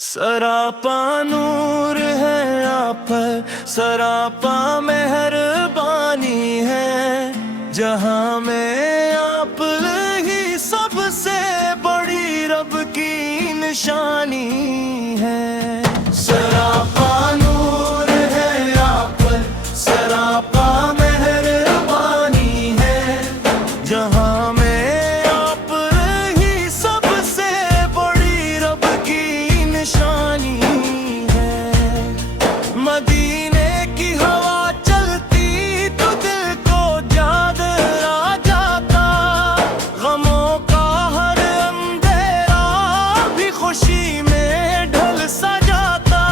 सरापा नूर है आप पर, सरापा मेहरबानी है। जहाँ में आप ही सबसे बड़ी रब की निशानी है। सरापा नूर है आप पर, सरापा मेहरबानी है। जहाँ में आप ही सबसे बड़ी रब की निशानी है। मदीने की हवा चलती तो दिल को याद आ जाता। गमों का हर अंधेरा भी खुशी में ढल सा जाता।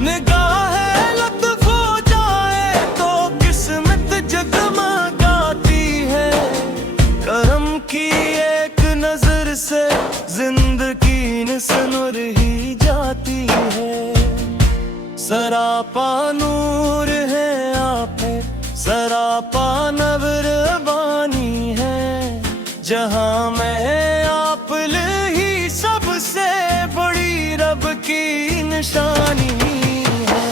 निगाह लुत्फ हो जाए तो किस्मत जगमगाती है। करम की एक नजर से जिंदगी निसनुर ही जाती है। सरापा नूर है आप पे, सरापा नवरबानी है। जहाँ में आप ही सबसे बड़ी रब की निशानी है।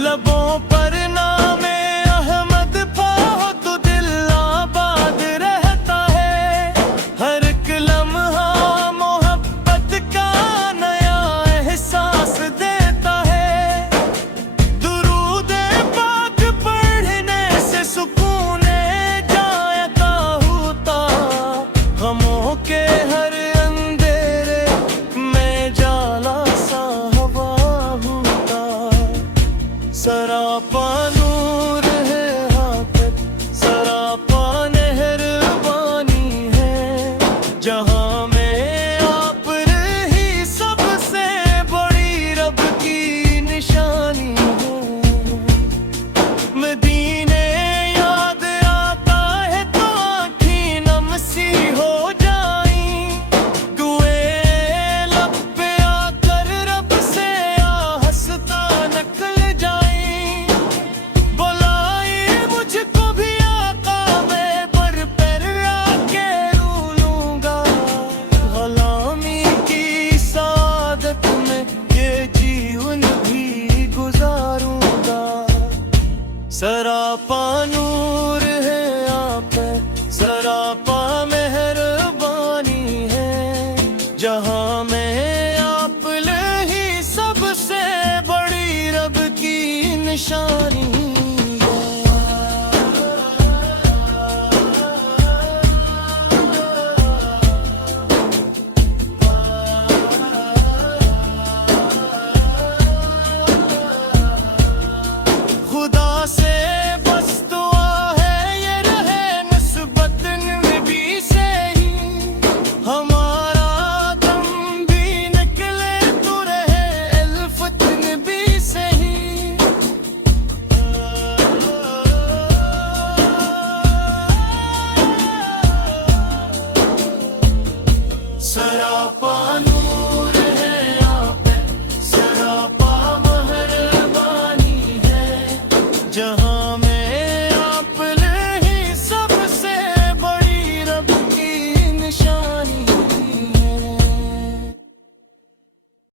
लबों पर नामे अहमद पाओ तो दिल आबाद रहता है। हर एक लम्हा मोहब्बत का नया एहसास देता है। दुरूद पाक पढ़ने से सुकून जाता होता। गमों के हर अंधेरे में जाला सा हवा होता। सरापा नूर है आप पे, सरापा मेहरबानी है। जहाँ में आप ही सबसे बड़ी रब की निशानी है। मदीने याद आता है तो आँखें नम सी हो जाई। कुएं लब पे आकर रब से हंसता निकल जाई। बुलाए मुझको भी आका, मैं पर पैर आके रो लूंगा। गुलामी की सादत में ये जीवन भी गुजारूंगा। सरापा नूर है आप पे, सरापा मेहरबानी है। जहाँ में आप ही सबसे बड़ी रब की निशानी